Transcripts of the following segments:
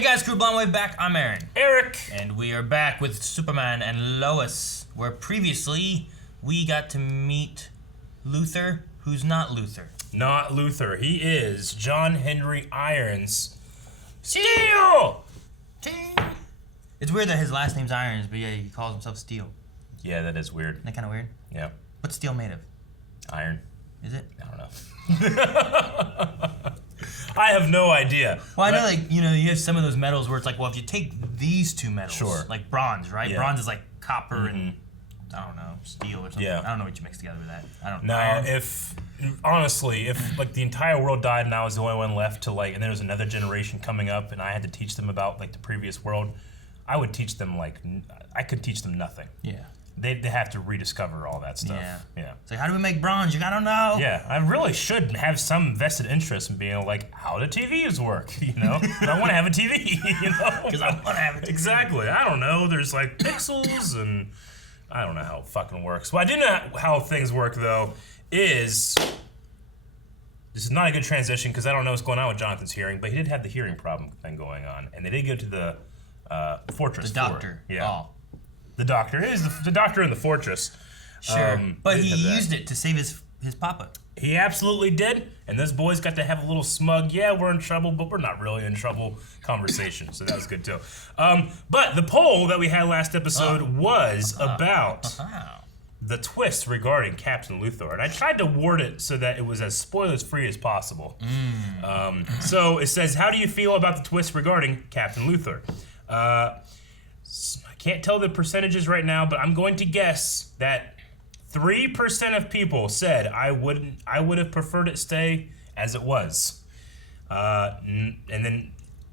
Hey guys, Crew Blonde back. I'm Aaron. Eric. And we are back with Superman and Lois, where previously we got to meet Luthor, who's not Luthor. Not Luthor. He is John Henry Irons. Steel! It's weird that his last name's Irons, but yeah, he calls himself Steel. Yeah, that is weird. Isn't that kind of weird? Yeah. What's steel made of? Iron. Is it? I don't know. I have no idea. Well, I know, like, you have some of those metals where it's like, well, if you take these two metals, sure, like bronze, right? Yeah. Bronze is like copper and, I don't know, steel or something. Yeah. I don't know what you mix together with that. I don't know. Now, honestly, if like the entire world died and I was the only one left to and there was another generation coming up and I had to teach them about like the previous world, I would teach them I could teach them nothing. Yeah. They'd have to rediscover all that stuff. Yeah. It's like, how do we make bronze? You gotta know. Yeah, I really should have some vested interest in being like, how do TVs work? I want to have a TV. Because I want to have a TV. Exactly. I don't know. There's like pixels and I don't know how it fucking works. What I do know how things work though is this is not a good transition because I don't know what's going on with Jonathan's hearing, but he did have the hearing problem thing going on, and they did go to the fortress. The doctor. Yeah. Oh. The doctor. It is the doctor in the fortress. Sure. But he used it to save his papa. He absolutely did. And those boys got to have a little smug, yeah, we're in trouble, but we're not really in trouble conversation. So that was good too. But the poll that we had last episode was about the twist regarding Captain Luthor. And I tried to word it so that it was as spoilers free as possible. So it says, how do you feel about the twist regarding Captain Luthor? I can't tell the percentages right now, but I'm going to guess that 3% of people said I would have preferred it stay as it was. And then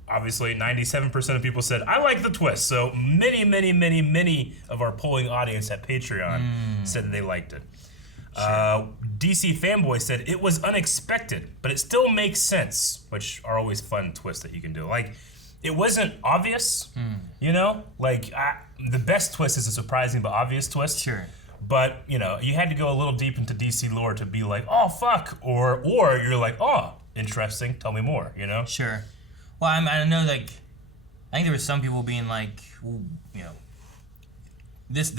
obviously 97% of people said I like the twist. So many of our polling audience at Patreon said they liked it. Sure. DC Fanboy said it was unexpected, but it still makes sense, which are always fun twists that you can do. Like, it wasn't obvious, the best twist is a surprising but obvious twist. Sure. But, you had to go a little deep into DC lore to be like, oh, fuck, or you're like, oh, interesting, tell me more, Sure. Well, I know, I think there was some people being like, this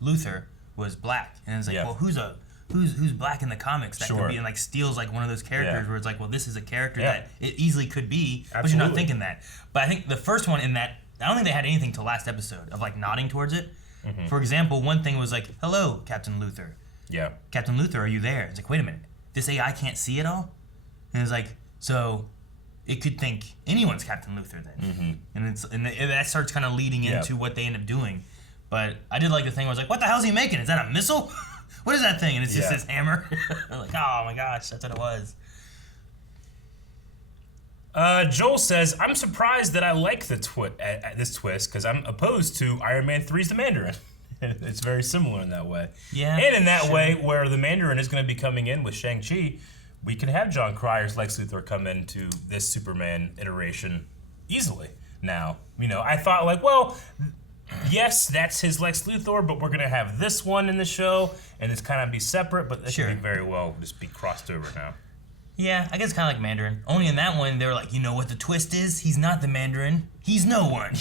Luthor was black, and it's like, well, who's black in the comics that could be, and Steel's like one of those characters where it's like, well, this is a character that it easily could be, but you're not thinking that. But I think the first one in that, I don't think they had anything till last episode of nodding towards it. For example, one thing was like, hello, Captain Luthor. Yeah. Captain Luthor, are you there? It's like, wait a minute, this AI can't see at all? And it's like, so it could think anyone's Captain Luthor then. And that starts kind of leading into what they end up doing. But I did like the thing where I was like, what the hell is he making? Is that a missile? What is that thing? And it's just this hammer. I'm like, oh my gosh, that's what it was. Joel says, I'm surprised that I like this twist because I'm opposed to Iron Man 3's The Mandarin. It's very similar in that way. Yeah. And in that way, where the Mandarin is going to be coming in with Shang-Chi, we can have John Cryer's Lex Luthor come into this Superman iteration easily now. I thought yes, that's his Lex Luthor, but we're going to have this one in the show, and it's kind of be separate, but it can be very well just be crossed over now. Yeah, I guess kind of like Mandarin. Only in that one, they were like, you know what the twist is? He's not the Mandarin. He's no one.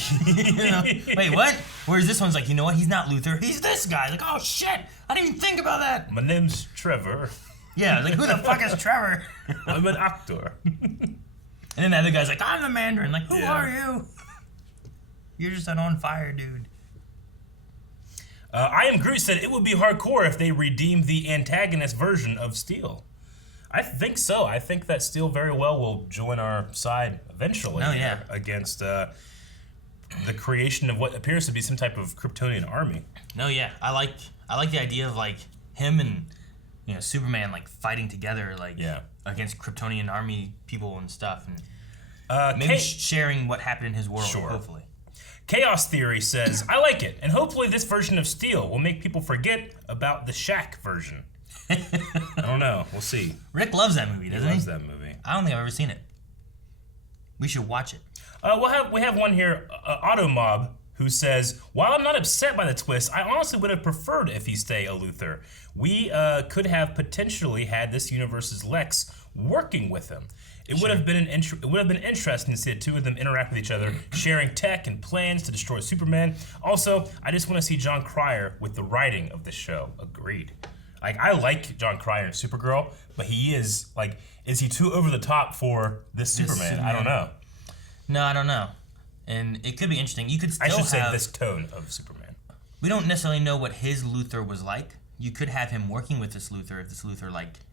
Wait, what? Whereas this one's like, you know what? He's not Luthor. He's this guy. Like, oh, shit. I didn't even think about that. My name's Trevor. Yeah, like, who the fuck is Trevor? I'm an actor. And then the other guy's like, I'm the Mandarin. Like, who are you? You're just an on-fire dude. I Am Groot said it would be hardcore if they redeemed the antagonist version of Steel. I think so. I think that Steel very well will join our side eventually against the creation of what appears to be some type of Kryptonian army. No, yeah. I like the idea of him and Superman fighting together against Kryptonian army people and stuff, and maybe sharing what happened in his world. Sure. Hopefully. Chaos Theory says, I like it, and hopefully this version of Steel will make people forget about the Shaq version. I don't know. We'll see. Rick loves that movie, doesn't he? He loves that movie. I don't think I've ever seen it. We should watch it. We have one here, Automob, who says, while I'm not upset by the twist, I honestly would have preferred if he stay a Luthor. We could have potentially had this universe's Lex working with him. It would have been interesting to see the two of them interact with each other, sharing tech and plans to destroy Superman. Also, I just want to see John Cryer with the writing of the show. Agreed. Like, I like John Cryer and Supergirl, but he is is he too over the top for this Superman? I don't know. No, I don't know. And it could be interesting. You could still say this tone of Superman. We don't necessarily know what his Luthor was like. You could have him working with this Luthor if this Luthor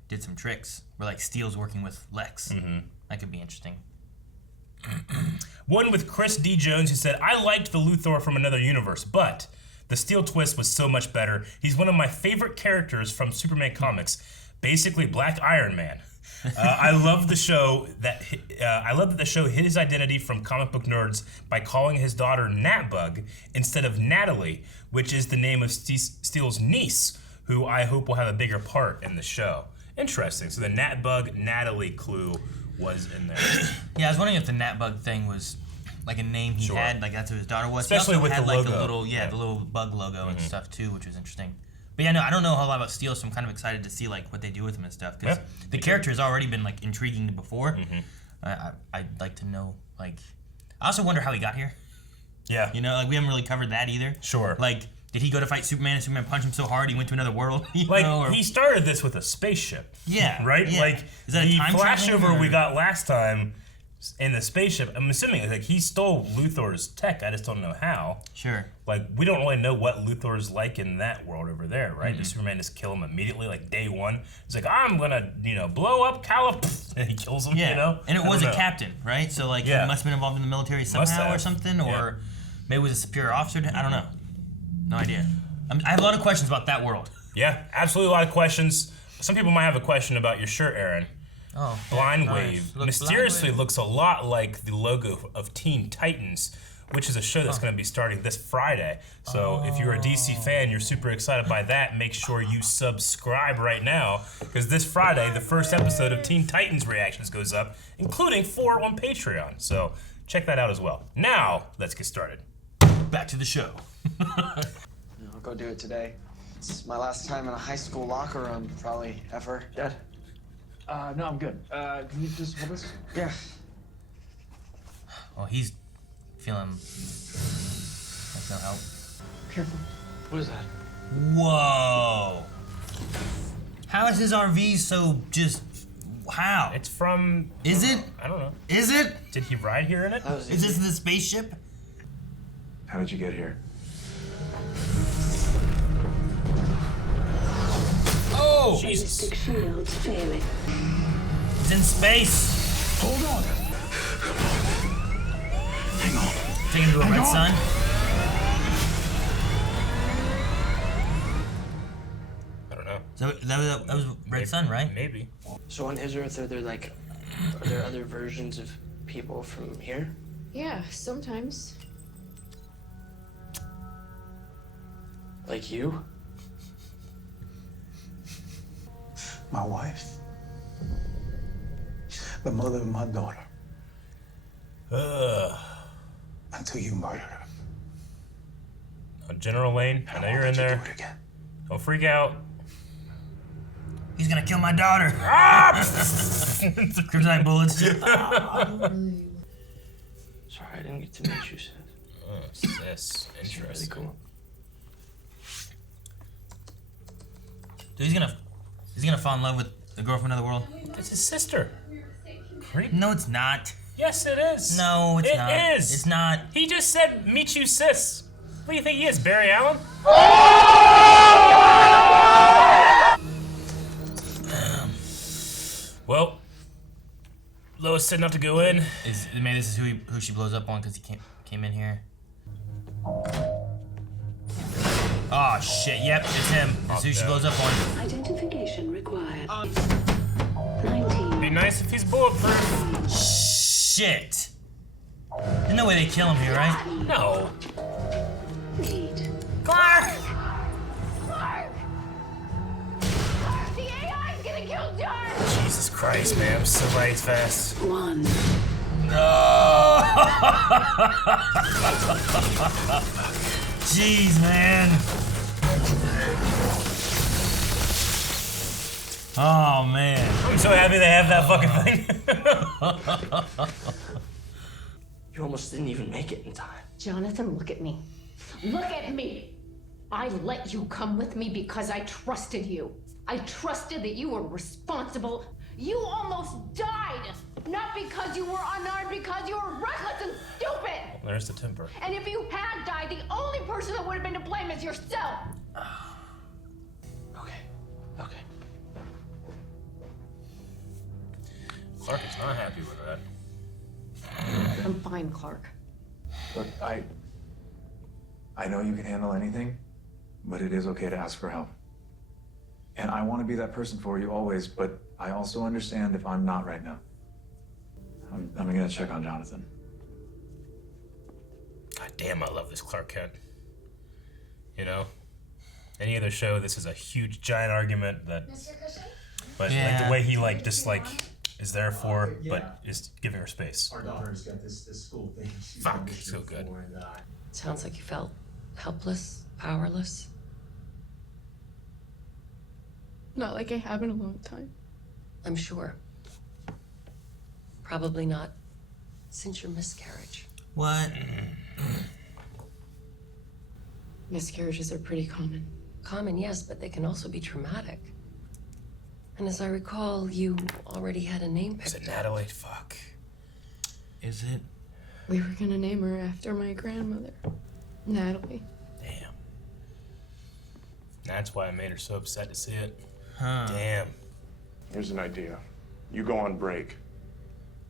did some tricks, where Steel's working with Lex. Mm-hmm. That could be interesting. One with Chris D. Jones, who said, I liked the Luthor from another universe, but the Steel twist was so much better. He's one of my favorite characters from Superman comics, basically Black Iron Man. I love the show that the show hid his identity from comic book nerds by calling his daughter Natbug instead of Natalie, which is the name of Steel's niece, who I hope will have a bigger part in the show. Interesting. So the Natbug Natalie clue was in there. Yeah, I was wondering if the Natbug thing was a name he had, that's who his daughter was. Especially with the logo. The little bug logo and stuff too, which was interesting. But yeah, no, I don't know a whole lot about Steel, so I'm kind of excited to see what they do with him and stuff, because the character has already been intriguing before. Mm-hmm. I'd like to know I also wonder how he got here. Yeah. We haven't really covered that either. Sure. Did he go to fight Superman and Superman punched him so hard he went to another world? He started this with a spaceship. Yeah. Right? Yeah. Is that the flashover we got last time in the spaceship, I'm assuming he stole Luthor's tech. I just don't know how. Sure. We don't really know what Luthor's like in that world over there, right? Mm-hmm. Does Superman just kill him immediately, day one? He's I'm gonna, blow up and he kills him, And it was a captain, right? So he must have been involved in the military somehow or something, or maybe was a superior officer. I don't know. No idea. I have a lot of questions about that world. Yeah, absolutely a lot of questions. Some people might have a question about your shirt, Aaron. Oh, Blind Wave mysteriously looks a lot like the logo of Teen Titans, which is a show that's going to be starting this Friday. So if you're a DC fan, you're super excited by that. Make sure you subscribe right now, because this Friday, the first episode of Teen Titans Reactions goes up, including 4 on Patreon. So check that out as well. Now, let's get started. Back to the show. I'll go do it today. It's my last time in a high school locker room, probably ever. Dad? No, I'm good. Can you just hold this? Yeah. Well, he's feeling like no help. Careful. What is that? Whoa. How is his RV so just... How? It's from... Is it? I don't know. Is it? Did he ride here in it? Is this the spaceship? How did you get here? Oh! Jesus. Ballistic shields failing. It's in space. Hold on. Hang on. Take him to a red sun. I don't know. So that was red sun, right? Maybe. So on Israel, are there other versions of people from here? Yeah, sometimes. Like you? My wife. The mother of my daughter. Until you murdered her. General Lane, I know you're in there. Do it again. Don't freak out. He's gonna kill my daughter. Kryptonite bullets. Sorry, I didn't get to meet you, Seth. Oh, sis. Interesting. Really cool. Dude, he's gonna fall in love with the girl from another world. It's his sister. Creep. No, it's not. Yes, it is. No, it's not. It is. It's not. He just said, meet you, sis. What do you think he is, Barry Allen? Well, Lois said not to go in. Maybe this is who she blows up on because he came in here. Oh shit! Yep, it's him. This is who she blows up on. Identification required. 19. Be nice if he's bulletproof. Shit! There's no way they kill him here, right? No. 8. Clark! The AI's gonna kill John! Jesus Christ, man. I'm so glad he's fast. 1. No! Jeez, man. Oh man. I'm so happy they have that fucking thing. You almost didn't even make it in time. Jonathan, look at me. Look at me. I let you come with me because I trusted you. I trusted that you were responsible. You almost died. Not because you were unarmed, because you were reckless and stupid. There's the temper. And if you had died, the only person that would have been to blame is yourself. Okay. Clark is not happy with that. I'm fine, Clark. Look, I know you can handle anything, but it is okay to ask for help. And I want to be that person for you always, but I also understand if I'm not right now. I'm gonna check on Jonathan. God damn, I love this Clark Kent. You know? Any other show, this is a huge, giant argument that... But like the way he is there for, but is giving her space. Our daughter's got this school thing. Fuck, so good. Sounds like you felt helpless, powerless. Not like I have in a long time. I'm sure. Probably not since your miscarriage. What? Miscarriages are pretty common. Common, yes, but they can also be traumatic. And as I recall, you already had a name picked. Is it Natalie? Fuck. Is it? We were gonna name her after my grandmother, Natalie. Damn. That's why I made her so upset to see it. Huh. Damn. Here's an idea. You go on break.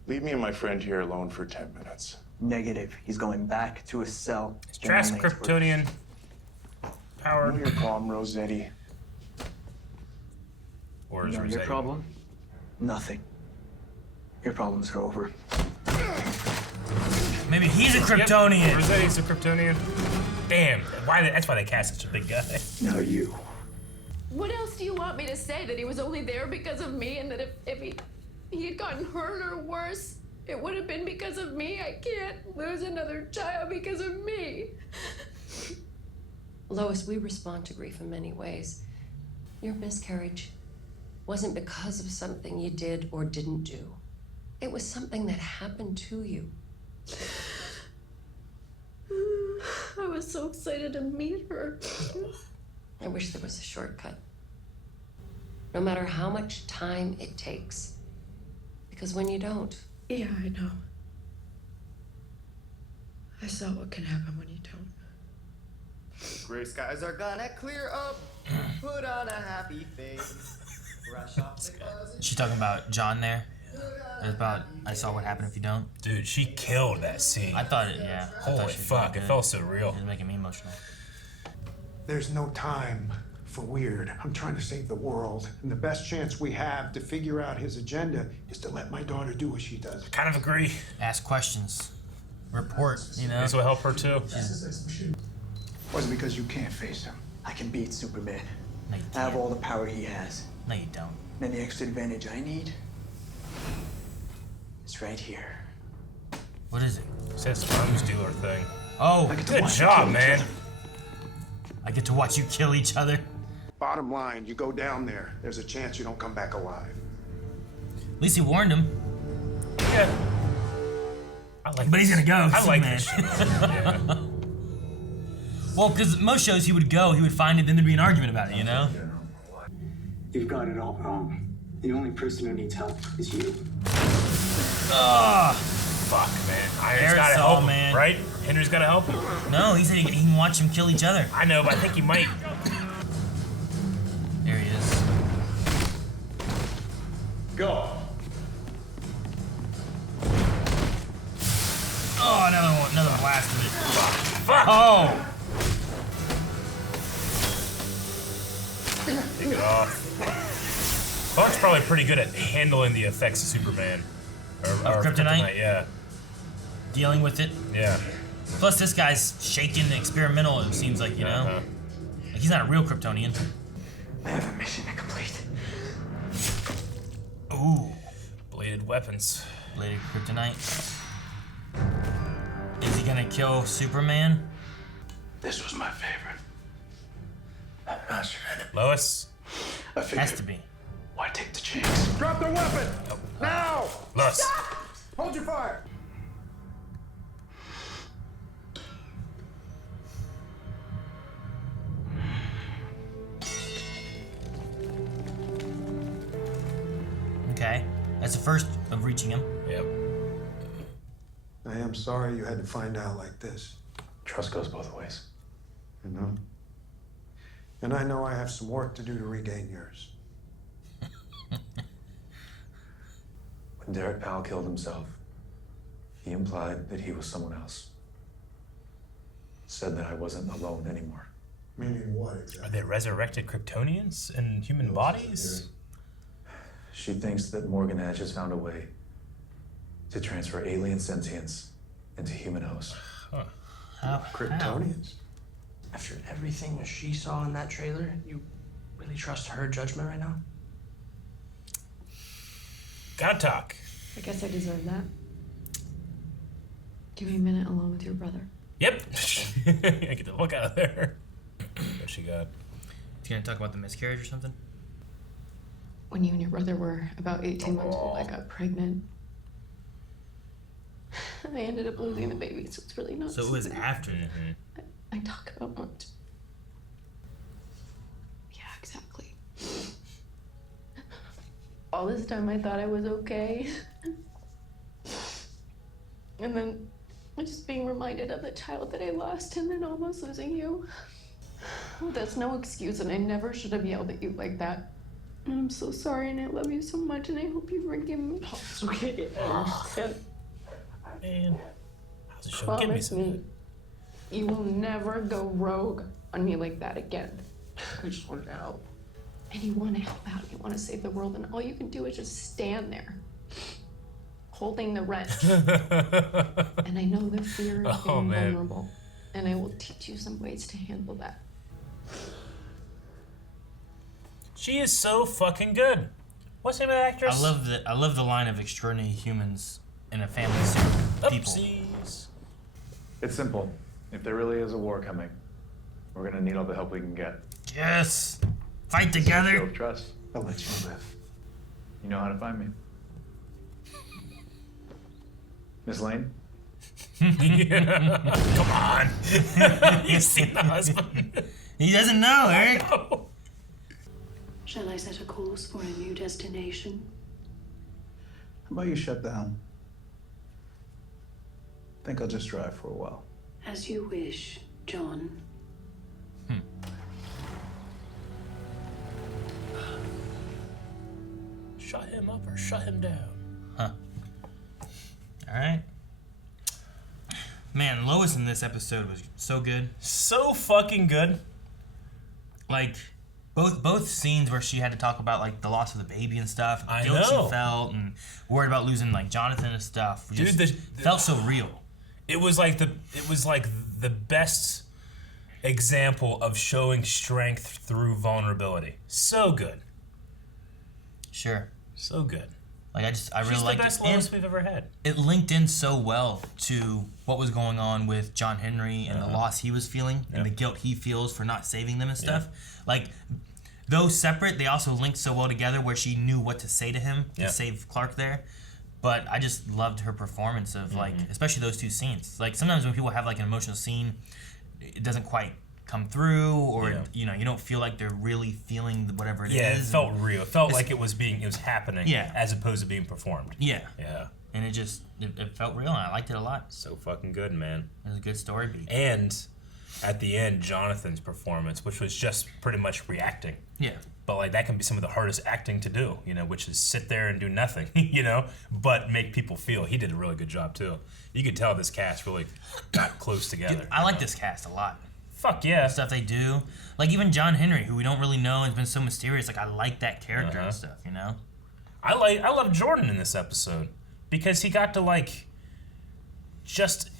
Leave me and my friend here alone for 10 minutes. Negative. He's going back to his cell. Trash Kryptonian power. Know your problem, Rossetti. Or is You know your Rossetti? problem? Nothing. Your problems are over. Maybe he's a Kryptonian. Yep. Rossetti's a Kryptonian. Damn. That's why they cast such a big guy. Now you. What else do you want me to say? That he was only there because of me, and that if he had gotten hurt or worse, it would have been because of me? I can't lose another child because of me. Lois, we respond to grief in many ways. Your miscarriage wasn't because of something you did or didn't do. It was something that happened to you. I was so excited to meet her. I wish there was a shortcut. No matter how much time it takes. Because when you don't... Yeah, I know. I saw what can happen when you don't. Gray skies are gonna clear up. Put on a happy face. Brush off the buzz. She's talking about John there. It's about I saw what happened if you don't. Dude, she killed that scene. I thought it, yeah. Holy fuck, it felt so real. It was making me emotional. There's no time for weird. I'm trying to save the world, and the best chance we have to figure out his agenda is to let my daughter do what she does. Kind of agree. Ask questions. Report, you know? This will help her too. Wasn't because you can't face him. I can beat Superman. No, you I have can't. all the power he has. No, you don't. And the extra advantage I need is right here. What is it? It says arms dealer thing. Oh, good job, man. I get to watch you kill each other. Bottom line, you go down there, there's a chance you don't come back alive. At least he warned him. Yeah. But he's gonna go. I like Superman. this shit. Yeah. Well, because most shows he would go, he would find it, then there'd be an argument about it, you know? You've got it all wrong. The only person who needs help is you. Ugh. Fuck, man. Henry's There's gotta all, help him, man. right? Henry's gotta help him. No, he said he can watch him kill each other. I know, but I think he might. There he is. Go. Oh, another blast of it. Fuck. Oh! Take it off. Clark's probably pretty good at handling the effects of Superman. Or Kryptonite? Yeah. Dealing with it. Yeah. Plus, this guy's shaking the experimental, it seems like, you know? Like, he's not a real Kryptonian. I have a mission to complete. Ooh. Bladed weapons. Bladed Kryptonite. Is he gonna kill Superman? This was my favorite. I'm not sure. Lois? I figured Has to be. Why take the chance? Drop the weapon! Now! Lois. Hold your fire! Okay. That's the first of reaching him. Yep. I am sorry you had to find out like this. Trust goes both ways. I know. And I know I have some work to do to regain yours. When Derek Powell killed himself, he implied that he was someone else. Said that I wasn't alone anymore. Meaning what exactly? Are they resurrected Kryptonians in human bodies? She thinks that Morgan Edge has found a way to transfer alien sentience into human hosts. Huh. Kryptonians? After everything she saw in that trailer, you really trust her judgment right now? Gotta talk. I guess I deserve that. Give me a minute alone with your brother. Yep. Get the fuck out of there. What she got? You gonna talk about the miscarriage or something? When you and your brother were about 18 months old, I got pregnant. I ended up losing the baby, so it's really not. So it was after. I talk about much. Yeah, exactly. All this time I thought I was okay. And then I'm just being reminded of the child that I lost and then almost losing you. Oh, that's no excuse, and I never should have yelled at you like that. And I'm so sorry, and I love you so much, and I hope you forgive me. Oh, it's okay. Man, how's the show? Promise me you will never go rogue on me like that again. I just want to help. And you want to help out, you want to save the world, and all you can do is just stand there, holding the wrench. And I know the fear of being vulnerable, and I will teach you some ways to handle that. She is so fucking good. What's the name of the actress? I love the line of extraordinary humans in a family suit of people. Oopsies. It's simple. If there really is a war coming, we're gonna need all the help we can get. Yes. Fight together. Show of trust. I'll let you live. You know how to find me. Miss Lane? Come on. You've seen the husband. He doesn't know, Eric. Shall I set a course for a new destination? How about you shut down? I think I'll just drive for a while. As you wish, John. Shut him up or shut him down. Huh. Alright. Man, Lois in this episode was so good. So fucking good. Like, both scenes where she had to talk about, like, the loss of the baby and stuff. And the guilt she felt and worried about losing, like, Jonathan and stuff. Dude, felt so real. It was like the best example of showing strength through vulnerability. So good. Sure. So good. Like I really liked it. She's the best Lois we've ever had. It linked in so well to what was going on with John Henry and the loss he was feeling and the guilt he feels for not saving them and stuff. Like, though separate, they also linked so well together where she knew what to say to him to save Clark there. But I just loved her performance of like, especially those two scenes. Like sometimes when people have like an emotional scene, it doesn't quite come through, or you know, you don't feel like they're really feeling whatever it is. Yeah, it felt real. It felt like it was happening. Yeah. As opposed to being performed. Yeah. Yeah. And it felt real, and I liked it a lot. So fucking good, man. It was a good story beat. And at the end, Jonathan's performance, which was just pretty much reacting. Yeah. But like that can be some of the hardest acting to do, you know, which is sit there and do nothing, you know, but make people feel. He did a really good job too. You could tell this cast really got close together. Dude, I like this cast a lot. Fuck yeah. The stuff they do. Like even John Henry, who we don't really know and has been so mysterious. Like I like that character and stuff, you know? I love Jordan in this episode because he got to like just,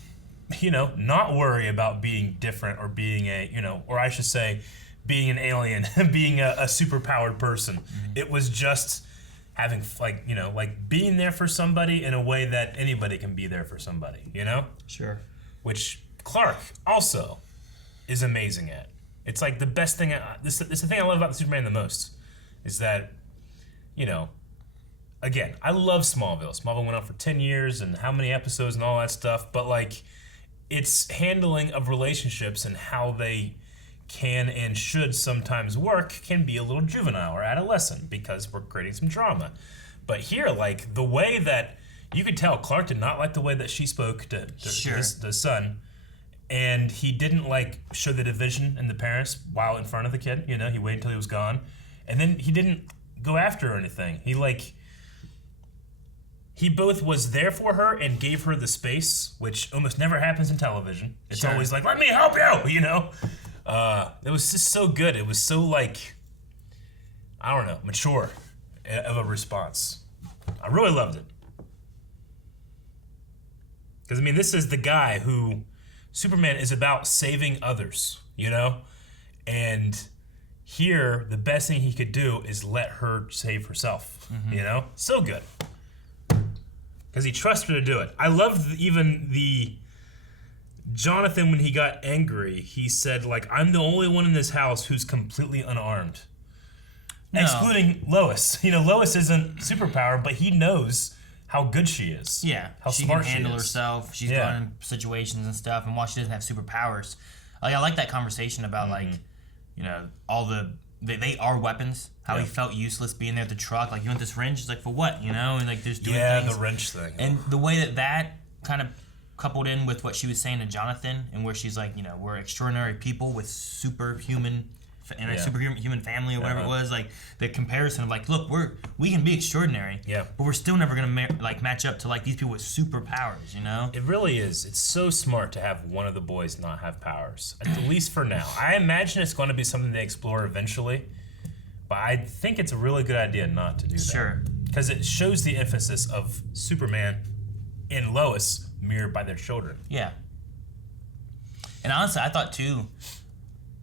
you know, not worry about being different or being a, you know, or I should say being an alien, being a superpowered person. It was just having like, you know, like being there for somebody in a way that anybody can be there for somebody, you know? Sure. Which Clark also is amazing at. It's like the best thing. This is the thing I love about the Superman the most, is that again, I love Smallville. Smallville went on for 10 years and how many episodes and all that stuff, but like its handling of relationships and how they can and should sometimes work can be a little juvenile or adolescent because we're creating some drama. But here, like, the way that you could tell Clark did not like the way that she spoke to the son, and he didn't like show the division in the parents while in front of the kid. He waited until he was gone, and then he didn't go after her or anything. He both was there for her and gave her the space, which almost never happens in television. It's always like, let me help you, It was just so good. It was so, like, I don't know, mature of a response. I really loved it. Because, this is the guy who Superman is about saving others, And here, the best thing he could do is let her save herself, So good. Because he trusts her to do it. I love even the Jonathan, when he got angry, he said, like, I'm the only one in this house who's completely unarmed. No. Excluding Lois. Lois isn't superpowered, but he knows how good she is. Yeah. How she smart can handle she is. herself. She's gone in situations and stuff. And while she doesn't have superpowers, I like that conversation about, all the... They are weapons. How he felt useless being there at the truck. Like, you want this wrench? It's like, for what? And, like, there's doing things. The wrench thing. And the way that kind of coupled in with what she was saying to Jonathan, and where she's like, we're extraordinary people with superhuman and a superhuman family or whatever it was, like the comparison of like, look, we can be extraordinary, but we're still never gonna match up to like these people with superpowers, It really is. It's so smart to have one of the boys not have powers, at least for now. I imagine it's going to be something they explore eventually, but I think it's a really good idea not to do that. Sure. Because it shows the emphasis of Superman and Lois mirrored by their children. Yeah. And honestly, I thought too,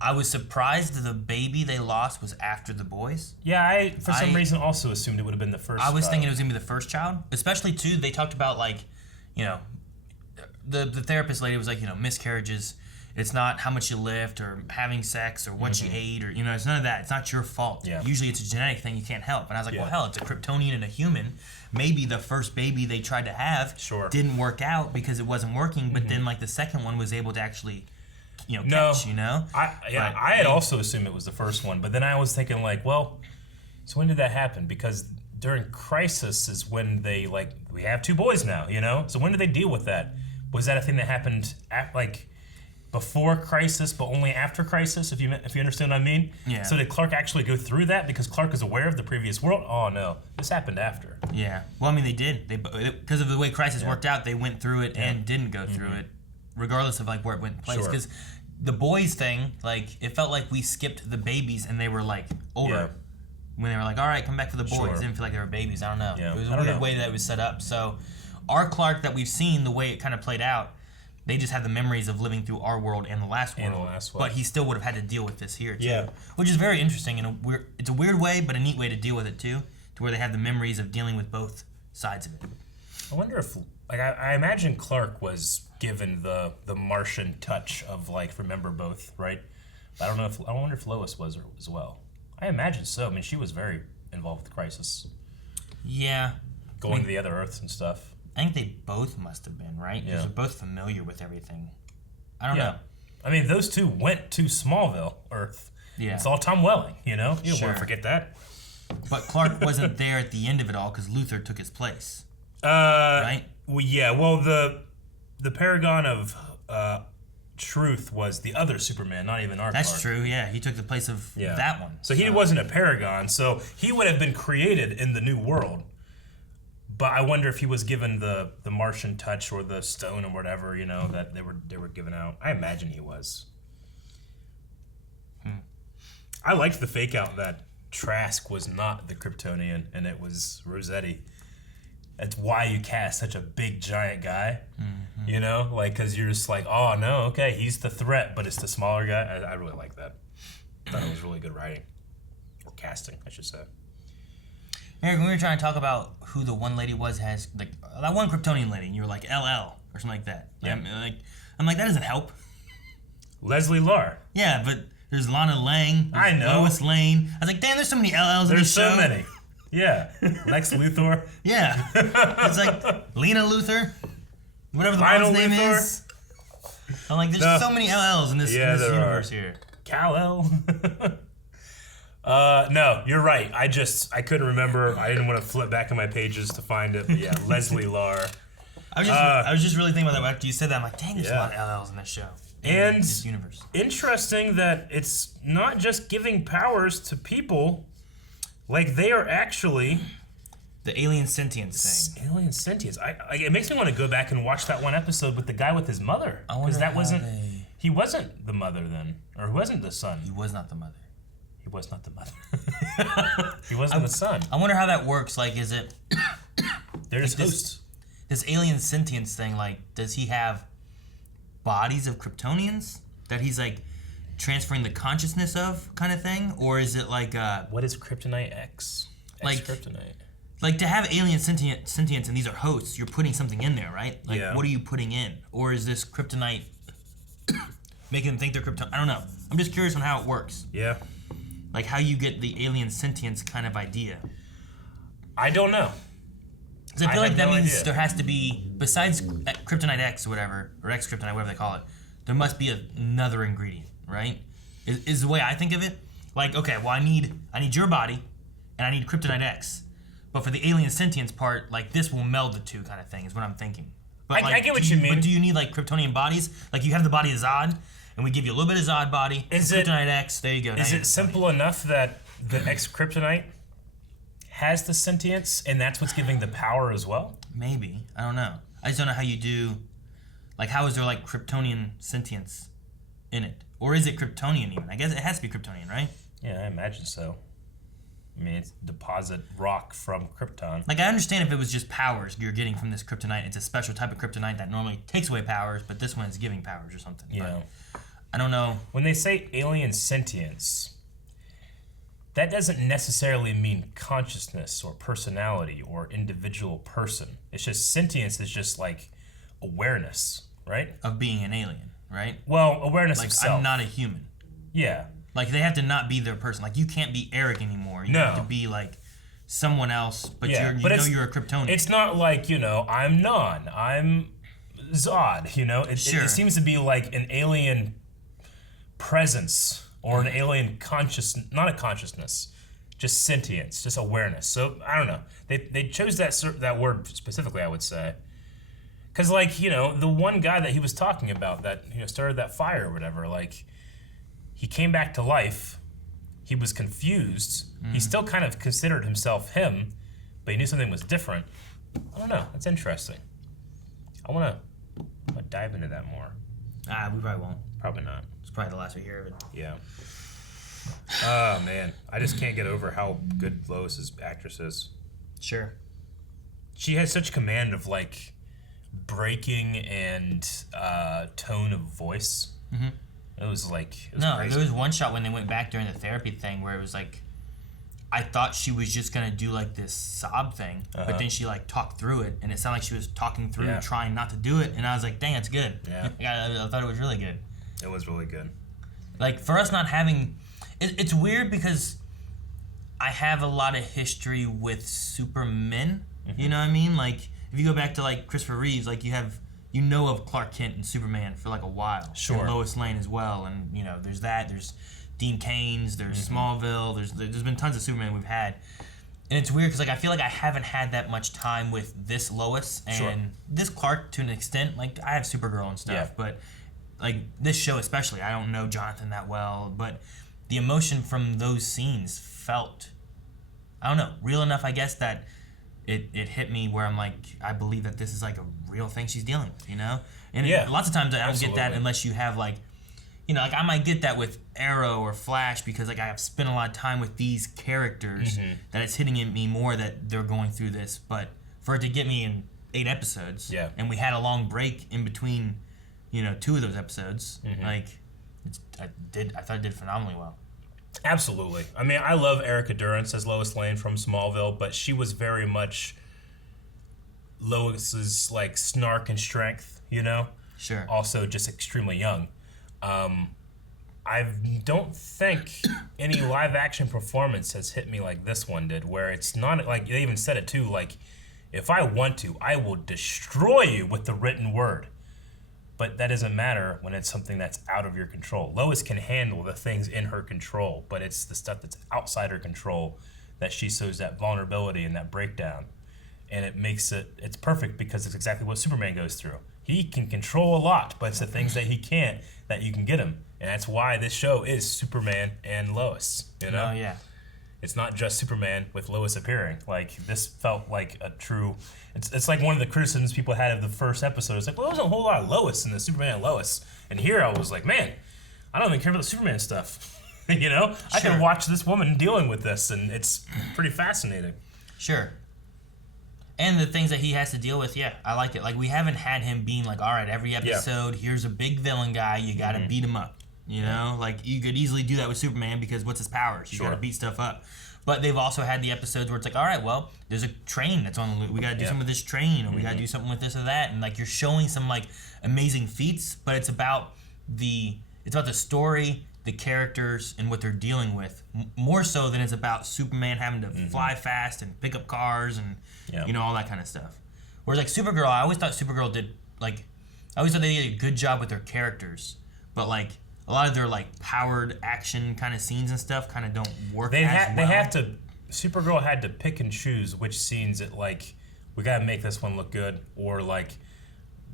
I was surprised the baby they lost was after the boys. Yeah, I for some reason also assumed it would have been the first child. I was thinking it was going to be the first child. Especially too, they talked about like, the therapist lady was like, miscarriages, it's not how much you lift or having sex or what you ate or, it's none of that. It's not your fault. Yeah. Usually it's a genetic thing you can't help. And I was like, well, hell, it's a Kryptonian and a human. Maybe the first baby they tried to have didn't work out because it wasn't working, but then like the second one was able to actually... catch. I had also assumed it was the first one, but then I was thinking like, well, so when did that happen? Because during Crisis is when they we have two boys now, So when did they deal with that? Was that a thing that happened before Crisis, but only after Crisis? If you understand what I mean? Yeah. So did Clark actually go through that because Clark is aware of the previous world? Oh no, this happened after. Yeah. Well, they did. Because of the way Crisis worked out, they went through it and didn't go through it, regardless of where it went in place. Because the boys thing, it felt like we skipped the babies and they were older. Yeah. When they were like, all right, come back for the boys. It didn't feel like they were babies. I don't know. Yeah. It was a weird way that it was set up. So our Clark that we've seen, the way it kind of played out, they just have the memories of living through our world and the last world. But he still would have had to deal with this here too. Yeah. Which is very interesting. It's a weird way, but a neat way to deal with it too, to where they have the memories of dealing with both sides of it. I wonder if, I imagine Clark was given the Martian touch of remember both, right? But I wonder if Lois was as well. I imagine so. She was very involved with Crisis. Yeah. Going to the other Earths and stuff. I think they both must have been, right? Because they're both familiar with everything. I don't know. Those two went to Smallville, Earth. Yeah. It's all Tom Welling, You don't want to forget that. But Clark wasn't there at the end of it all because Luthor took his place. Right? Well, yeah. Well, the paragon of truth was the other Superman, not even our Clark. That's true, yeah. He took the place of that one. So he wasn't a paragon, so he would have been created in the new world. But I wonder if he was given the Martian touch or the stone or whatever, that they were given out. I imagine he was. I liked the fake out that Trask was not the Kryptonian and it was Rossetti. That's why you cast such a big giant guy, because you're just like, oh no, okay, he's the threat, but it's the smaller guy. I really like that. I thought it was really good writing, or casting, I should say. Eric, when we were trying to talk about who the one lady was, that one Kryptonian lady, and you were like LL or something like that. Yeah. I'm like, that doesn't help. Leslie Lar. Yeah, but there's Lana Lang. I know. Lois Lane. I was like, damn, there's so many LLs in this show. There's so many. Yeah. Lex Luthor. Yeah. It's like Lena Luthor. Whatever the mom's name is. I'm like, there's so many LLs in this universe here. Kal-El. No, you're right. I couldn't remember. I didn't want to flip back in my pages to find it. But yeah, Leslie Lar. I was just really thinking about that after you said that. I'm like, dang, there's a lot of LLs in this show. And this universe. Interesting that it's not just giving powers to people. Like, they are actually... The alien sentience thing. Alien sentience. It makes me want to go back and watch that one episode with the guy with his mother. Because that wasn't... He wasn't the mother then. Or he wasn't the son. He was not the mother. He was not the mother. He wasn't the son. I wonder how that works. Like, is it... They're just hosts. This alien sentience thing, like, does he have bodies of Kryptonians that he's, like, transferring the consciousness of kind of thing? Or is it like... what is Kryptonite X? Kryptonite. Like, to have alien sentience and these are hosts, you're putting something in there, right? Like, what are you putting in? Or is this Kryptonite making them think they're Krypton? I don't know. I'm just curious on how it works. Yeah. Like, how you get the alien sentience kind of idea. I don't know. Because I feel like that means there has to be, besides Kryptonite X or whatever, or X Kryptonite, whatever they call it, there must be another ingredient, right? Is the way I think of it. Like, okay, well, I need your body, and I need Kryptonite X. But for the alien sentience part, like, this will meld the two kind of thing, is what I'm thinking. But I get what you mean. But do you need, like, Kryptonian bodies? Like, you have the body of Zod, and we give you a little bit of Zod body. Kryptonite X, there you go. Is it simple enough that the X Kryptonite has the sentience, and that's what's giving the power as well? Maybe. I don't know. I just don't know how you do... Like, how is there, like, Kryptonian sentience in it? Or is it Kryptonian even? I guess it has to be Kryptonian, right? Yeah, I imagine so. I mean, it's deposit rock from Krypton. Like, I understand if it was just powers you're getting from this kryptonite. It's a special type of kryptonite that normally takes away powers, but this one is giving powers or something. Yeah. But I don't know. When they say alien sentience, that doesn't necessarily mean consciousness or personality or individual person. It's just sentience is just like awareness, right? Of being an alien, right? Well, awareness like, of self. I'm not a human. Yeah. Like, they have to not be their person. Like, you can't be Eric anymore. You have to be, like, someone else, but you're a Kryptonian. It's not like, I'm Non, I'm Zod, It seems to be like an alien presence or an alien not a consciousness, just sentience, just awareness. So, I don't know. They chose that word specifically, I would say. Because, like, the one guy that he was talking about that, started that fire or whatever, like... He came back to life. He was confused. He still kind of considered himself him, but he knew something was different. I don't know. That's interesting. I want to dive into that more. We probably won't. Probably not. It's probably the last we hear of it. Yeah. Oh, man. I just can't get over how good Lois's actress is. Sure. She has such command of, like, breaking and tone of voice. Mm-hmm. It was crazy. There was one shot when they went back during the therapy thing where it was like, I thought she was just gonna do like this sob thing, but then she like talked through it, and it sounded like she was talking through trying not to do it, and I was like, dang, that's good. Yeah. I thought it was really good. It was really good. Like, for us not having, it's weird because I have a lot of history with Supermen. Mm-hmm. You know what I mean? Like, if you go back to like Christopher Reeves, like you know of Clark Kent and Superman for like a while. Sure. And Lois Lane as well, and there's that. There's Dean Cain's. There's Smallville. There's been tons of Superman we've had, and it's weird because like I feel like I haven't had that much time with this Lois and this Clark to an extent. Like, I have Supergirl and stuff, but like this show especially, I don't know Jonathan that well, but the emotion from those scenes felt, I don't know, real enough, I guess, that it hit me where I'm like, I believe that this is like a real thing she's dealing with, And lots of times I don't get that unless you have like, like I might get that with Arrow or Flash because like I have spent a lot of time with these characters that it's hitting at me more that they're going through this. But for it to get me in 8 episodes, and we had a long break in between, 2 of those episodes, like I thought it did phenomenally well. Absolutely. I mean, I love Erica Durance as Lois Lane from Smallville, but she was very much Lois's like snark and strength, Sure. Also just extremely young. I don't think any live action performance has hit me like this one did, where it's not like they even said it too, like, if I want to, I will destroy you with the written word. But that doesn't matter when it's something that's out of your control. Lois can handle the things in her control, but it's the stuff that's outside her control that she shows that vulnerability and that breakdown. And it makes it's perfect because it's exactly what Superman goes through. He can control a lot, but it's the things that he can't that you can get him. And that's why this show is Superman and Lois, you know? Oh, yeah. It's not just Superman with Lois appearing. Like, this felt like a true... It's like one of the criticisms people had of the first episode. It's like, well, there wasn't a whole lot of Lois in the Superman and Lois. And here I was like, man, I don't even care about the Superman stuff. You know? Sure. I can watch this woman dealing with this, and it's pretty fascinating. Sure. And the things that he has to deal with, yeah, I like it. Like, we haven't had him being like, all right, every episode, here's a big villain guy, you gotta beat him up. You know? Like, you could easily do that with Superman because what's his powers? You gotta beat stuff up. But they've also had the episodes where it's like, all right, well, there's a train that's on the loop. We gotta do something with this train, or we gotta do something with this or that. And, like, you're showing some, like, amazing feats, but it's about the story, the characters, and what they're dealing with, more so than it's about Superman having to fly fast and pick up cars and, you know, all that kind of stuff. Whereas, like, Supergirl, I always thought Supergirl did, like, I always thought they did a good job with their characters, but, like, a lot of their, like, powered action kind of scenes and stuff kind of don't work as well. Supergirl had to pick and choose which scenes that, like, we gotta make this one look good, or, like,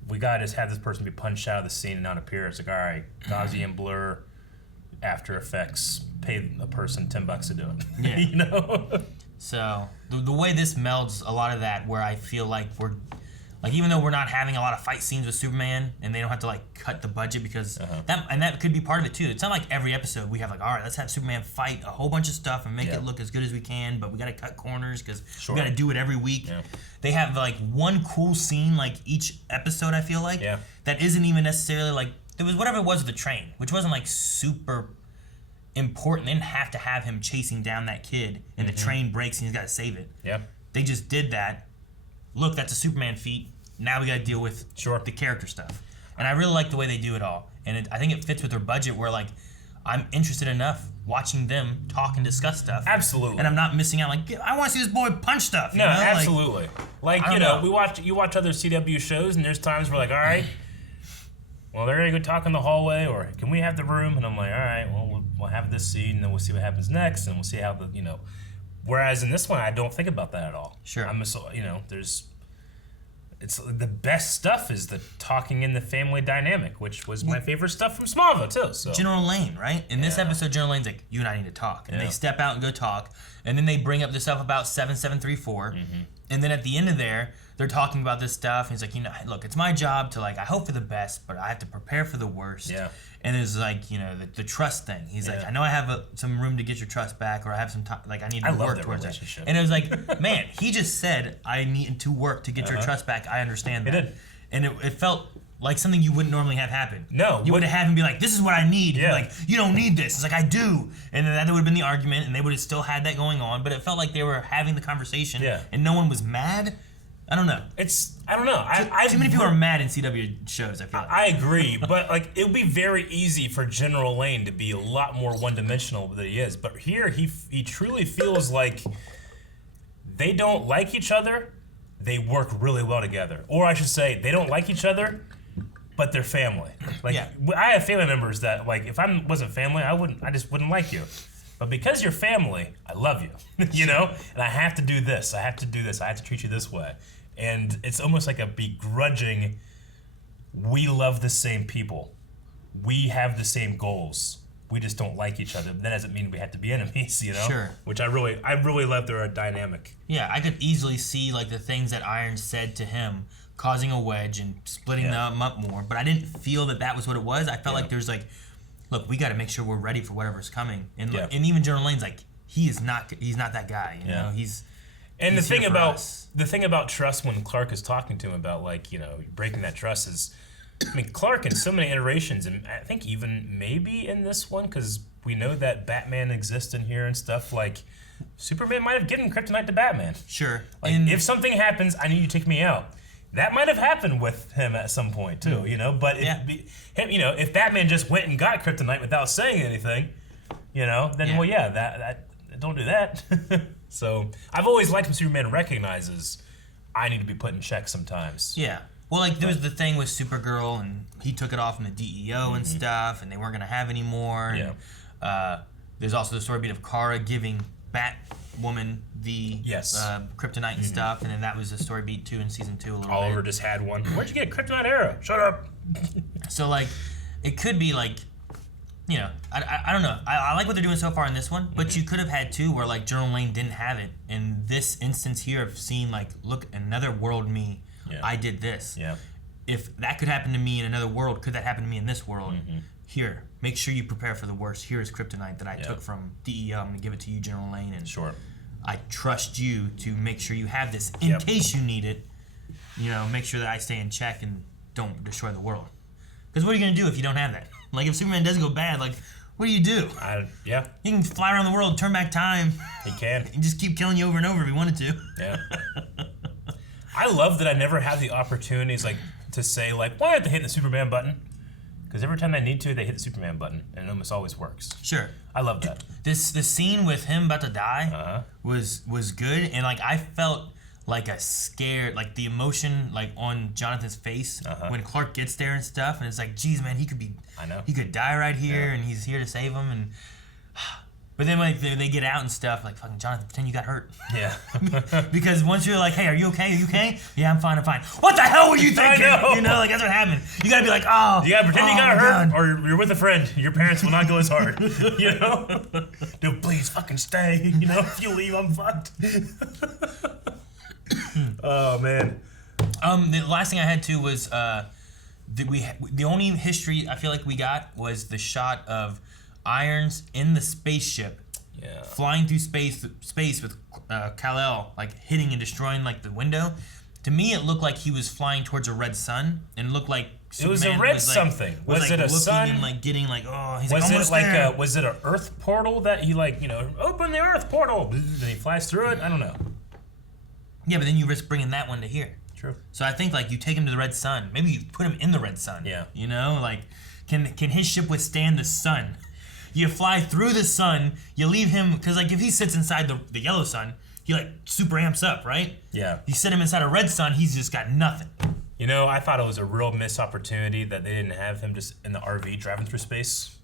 we gotta just have this person be punched out of the scene and not appear. It's like, all right, Gaussian blur, After Effects, pay a person $10 to do it. Yeah. You know? So, the way this melds a lot of that, where I feel like we're, like, even though we're not having a lot of fight scenes with Superman, and they don't have to, like, cut the budget because that could be part of it too. It's not like every episode we have, like, all right, let's have Superman fight a whole bunch of stuff and make it look as good as we can, but we gotta cut corners because we gotta do it every week. Yeah. They have, like, one cool scene, like, each episode, I feel like, that isn't even necessarily, like, there was whatever it was with the train, which wasn't, like, super important. They didn't have to have him chasing down that kid and the train breaks and he's got to save it. Yep. They just did that. Look, that's a Superman feat. Now we got to deal with the character stuff. And I really like the way they do it all. And I think it fits with their budget where, like, I'm interested enough watching them talk and discuss stuff. Absolutely. And I'm not missing out. Like, I want to see this boy punch stuff. You know? Absolutely. Like you know, you watch other CW shows, and there's times where, like, all right, well, they're gonna go talk in the hallway, or can we have the room? And I'm like, all right, well, we'll have this scene, and then we'll see what happens next, and we'll see how the, you know. Whereas in this one, I don't think about that at all. Sure. You know, it's the best stuff is the talking in the family dynamic, which was my favorite stuff from Smallville too. So General Lane, right? In this episode, General Lane's like, you and I need to talk, and they step out and go talk, and then they bring up this stuff about 7734, and then at the end of there, they're talking about this stuff, and he's like, you know, look, it's my job to, like, I hope for the best, but I have to prepare for the worst. Yeah. And it's like, you know, the trust thing. He's like, I know I have some room to get your trust back, or I have some time, like, I need to work towards that. And it was like, man, he just said, I need to work to get your trust back. I understand that. He did. And it felt like something you wouldn't normally have happen. No. You would have had him be like, this is what I need. Yeah. Like, you don't need this. It's like, I do. And then that would have been the argument, and they would have still had that going on, but it felt like they were having the conversation, and no one was mad. I don't know. I don't know. Too many people are mad in CW shows, I feel like. I agree, but, like, it would be very easy for General Lane to be a lot more one-dimensional than he is. But here, he truly feels like they don't like each other, they work really well together. Or I should say, they don't like each other, but they're family. Like, I have family members that, like, if I wasn't family, I just wouldn't like you. But because you're family, I love you, you know? And I have to do this, I have to do this, I have to treat you this way. And it's almost like a begrudging, we love the same people. We have the same goals. We just don't like each other. That doesn't mean we have to be enemies, you know? Sure. Which I really love their dynamic. Yeah, I could easily see, like, the things that Iron said to him causing a wedge and splitting them up more. But I didn't feel that was what it was. I felt like there's, like, look, we got to make sure we're ready for whatever's coming. And and even General Lane's like, he's not that guy, you know? And the thing about trust, when Clark is talking to him about, like, you know, breaking that trust, is, I mean, Clark in so many iterations, and I think even maybe in this one, because we know that Batman exists in here and stuff, like, Superman might have given kryptonite to Batman. Sure. Like, if something happens, I need you to take me out. that might have happened with him at some point too, you know. But if Batman just went and got kryptonite without saying anything, you know, then that don't do that. So I've always liked when Superman recognizes I need to be put in check sometimes. Yeah. Well, like there was the thing with Supergirl, and he took it off from the DEO and stuff, and they weren't gonna have any more. Yeah. And, there's also the story beat of Kara giving Batwoman the kryptonite and stuff, and then that was the story beat too in season 2 a little Oliver bit. just had one. Where'd you get a kryptonite arrow? Shut up. So like, it could be like, you know, I don't know. I like what they're doing so far in this one, but you could have had two where like General Lane didn't have it. In this instance here of seeing like, look, another world me, I did this. Yeah. If that could happen to me in another world, could that happen to me in this world? Here, make sure you prepare for the worst. Here is kryptonite that I took from DEO. I'm gonna give it to you, General Lane, and I trust you to make sure you have this in case you need it. You know, make sure that I stay in check and don't destroy the world. Because what are you gonna do if you don't have that? Like if Superman does go bad, like what do you do? He can fly around the world, turn back time. He can. And just keep killing you over and over if he wanted to. Yeah. I love that I never have the opportunities like to say like, why do I have to hit the Superman button? Because every time I need to, they hit the Superman button, and it almost always works. Sure. I love that. The scene with him about to die was good, and like I felt like a scared, like the emotion like on Jonathan's face when Clark gets there and stuff, and it's like, geez, man, he could die right here, and he's here to save him, and. But then when they get out and stuff, like, fucking Jonathan, pretend you got hurt. Yeah. Because once you're like, hey, are you okay? Are you okay? Yeah, I'm fine, I'm fine. What the hell were you thinking? I know. You know, like, that's what happened. You gotta be like, oh. You gotta pretend you got hurt, or you're with a friend. Your parents will not go as hard. You know? Dude, please fucking stay. You know, if you leave, I'm fucked. Oh, man. The last thing I had, too, was the only history I feel like we got was the shot of Irons in the spaceship, flying through space with Kal-El like hitting and destroying like the window. To me, it looked like he was flying towards a red sun, and looked like Superman it was a red something. Was it a sun? And like getting like, oh, he's was like almost there. Was it an Earth portal that he like, you know, open the Earth portal, and he flies through it? I don't know. Yeah, but then you risk bringing that one to here. True. So I think like you take him to the red sun. Maybe you put him in the red sun. Yeah. You know, like can his ship withstand the sun? You fly through the sun, you leave him, because like if he sits inside the yellow sun, he like super amps up, right? Yeah. You set him inside a red sun, he's just got nothing. You know, I thought it was a real missed opportunity that they didn't have him just in the RV driving through space.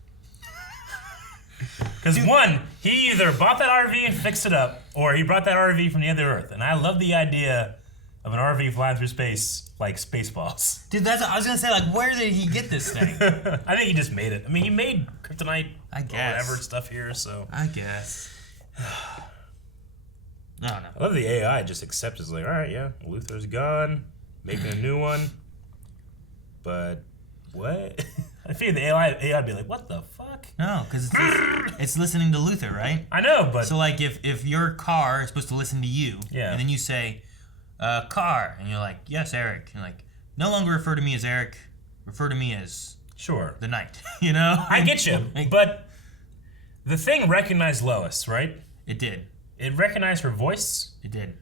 Because one, he either bought that RV and fixed it up, or he brought that RV from the other Earth. And I love the idea of an RV flying through space like Spaceballs. Dude, I was gonna say, like, where did he get this thing? I think he just made it. I mean, he made kryptonite, I guess, whatever stuff here, so. I guess. I don't know. I love the AI just accepts it's like, all right, yeah, Luthor's gone, making a new one. But what? I figured the AI would be like, what the fuck? No, because it's listening to Luthor, right? I know, but so like if your car is supposed to listen to you, yeah, and then you say, car, and you're like, yes, Eric. And you're like, no longer refer to me as Eric, refer to me as the Knight. You know? I get you, but the thing recognized Lois, right? It did. It recognized her voice. It did.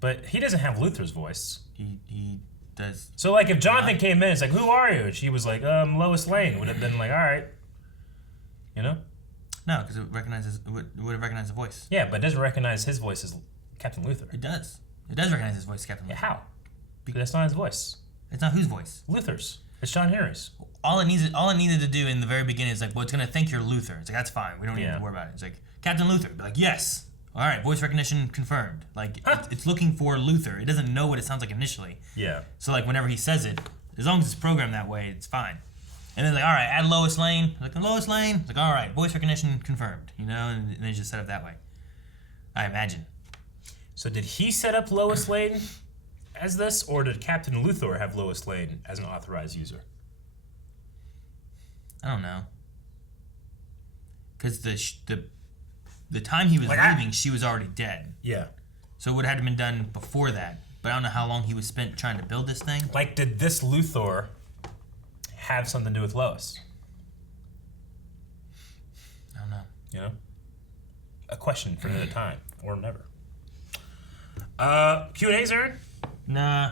But he doesn't have Luthor's voice. He does. So like if Jonathan came in, it's like, who are you? And she was like, Lois Lane. Would have been like, all right. You know? No, because it would have recognized the voice. Yeah, but it doesn't recognize his voice as Captain Luthor. It does. It does recognize his voice as Captain Luthor. Yeah, how? Because that's not his voice. It's not whose voice? Luthor's. It's John Henry's. All it needed to do in the very beginning is like, well, it's gonna think you're Luthor. It's like, that's fine. We don't need to worry about it. It's like, Captain Luthor. Be like, yes. All right, voice recognition confirmed. Like, it's looking for Luthor. It doesn't know what it sounds like initially. Yeah. So like, whenever he says it, as long as it's programmed that way, it's fine. And then like, all right, add Lois Lane. Like, Lois Lane. It's like, all right, voice recognition confirmed. You know, and they just set up that way. I imagine. So did he set up Lois Lane as this, or did Captain Luthor have Lois Lane as an authorized user? I don't know. Because the time he was leaving, she was already dead. Yeah. So it would have been done before that. But I don't know how long he was spent trying to build this thing. Like, did this Luthor have something to do with Lois? I don't know. You know? A question for another time, or never. Q&A's, Aaron? Nah.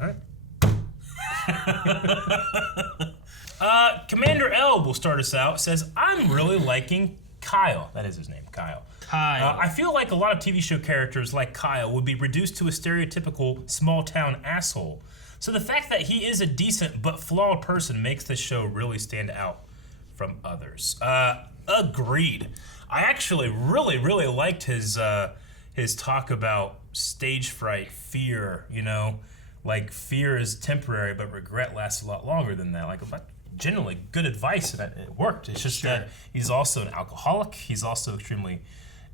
All right. Commander L will start us out. Says, I'm really liking Kyle. That is his name, Kyle. Kyle. I feel like a lot of TV show characters like Kyle would be reduced to a stereotypical small-town asshole. So the fact that he is a decent but flawed person makes this show really stand out from others. Agreed. I actually really, really liked his talk about stage fright, fear, you know? Like, fear is temporary, but regret lasts a lot longer than that. Like, generally good advice, and it worked. It's just that he's also an alcoholic. He's also extremely